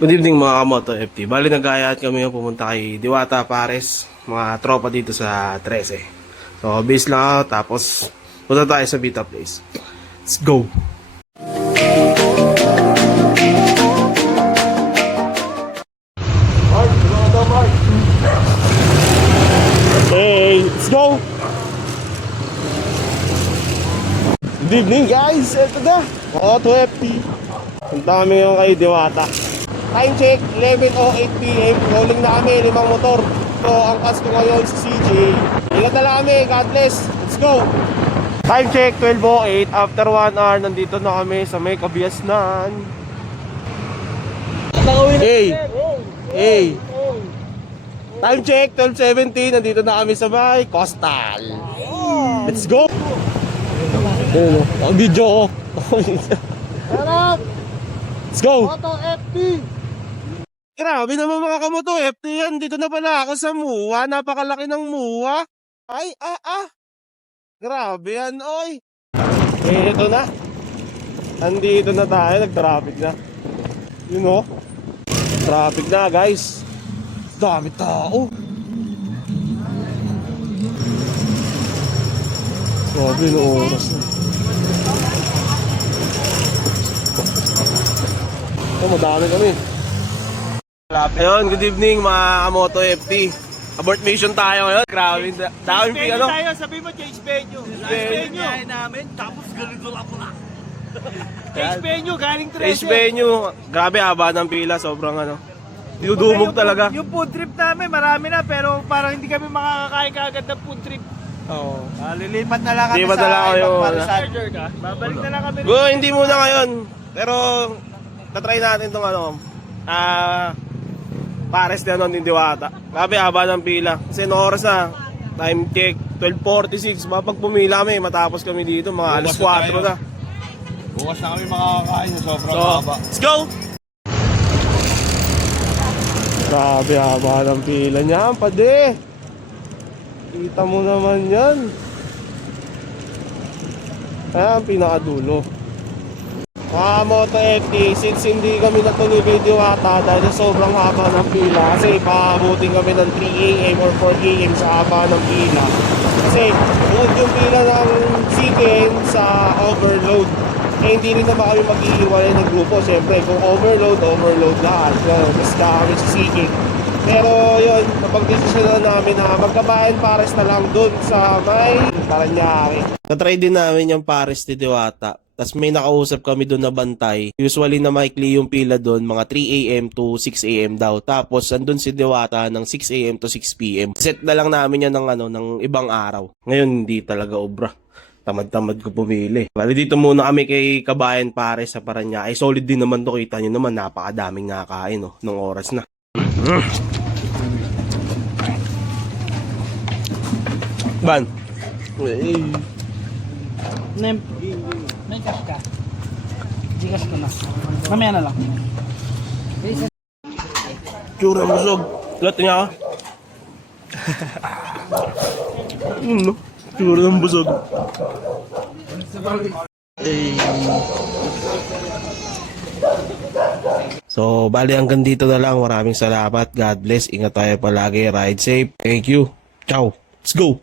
Good evening mga kamoto FT. Bali nag-aayat kami yung pumunta kay Diwata Pares, mga tropa dito sa 13. So base lang ako, tapos punta tayo sa Vita Place. Let's go! Hey, let's go! Good evening guys! Ito na! Moto FT. Punta kami yung kay Diwata. Time check, 11:08 PM. Rolling na kami, 5 motor. So, ang cast ko ngayon si CJ. Ingat na lang kami, God bless. Let's go! Time check, 12:08. After 1 hour, nandito na kami sa may Kabiasnan. Hey! Hey! Time check, 12:17. Nandito na kami sa may Coastal. Let's go! Ang video ko. Let's go! Moto FT. Grabe naman mga kamoto, FT yan. Dito na pala ako sa MUA. Napakalaki ng MUA. Ay, Grabe yan, oy. Ito na. Andito na tayo, nag-traffic na. You know? Traffic na, guys. Dami tao. Grabe na oras na. Madami kami. Ayun, good evening mga kamoto FT. Abort mission tayo ngayon. Grabe, dami Change ano. tayo, sabi mo change venue. Change venue. Kaya namin, tapos ganito lang mo na. Change venue, galing 13. Race venue. Grabe, haba ng pila. Sobrang ano. Dudumog talaga. Yung food trip namin, marami na, pero parang hindi kami makakakain kaagad ng food trip. Oo. Lilipat na lang kami Lilipat na lang kayo. Charger ka. Babalik na lang kami. Hindi muna ngayon. Pero, tatry natin itong ano. Pares na nun, hindi Diwata. Grabe, haba ng pila. Kasi no oras na. Time check, 12:46. Mapag pumila kami, matapos kami dito. Mga alas 4 na. Bukas na kami makakakain na sobrang So, haba. let's go! Grabe, haba ng pila niyan, pade. Kita mo naman yan. Ayan, pinakadulo. Mga Moto FT, since hindi kami natuloy kay Diwata dahil sobrang haba ng pila, kasi paabutin kami ng 3 AM or 4 AM sa haba ng pila. Kasi huwag yung pila ng chicken sa overload. Eh hindi rin naman kami mag-iiwalay ng grupo. Siyempre kung overload lahat. Mas kami sa chicken. Pero yun, napag-desisyon na namin na magkabayan pares na lang dun sa may Paranaque. Natry din namin yung pares ni Diwata. Tapos may nakausap kami doon na bantay. Usually na maikli yung pila doon, mga 3 AM to 6 AM daw. Tapos andun si Diwata ng 6 AM to 6 PM. Set na lang namin yan ng, ng ibang araw. Ngayon hindi talaga obra. Tamad-tamad ko pumili. Bali dito muna kami kay Kabayan Pares sa Paranaque. Ay solid din naman to. Kita nyo naman, napakadaming nakakain nung oras na. Ban. May cash ka. Gigas ko na. Mamaya na lang. Tsura busog. Lot niya ako. No? Tsura ng busog. So, bali hanggang dito na lang. Maraming salamat. God bless. Ingat tayo palagi. Ride safe. Thank you. Ciao. Let's go.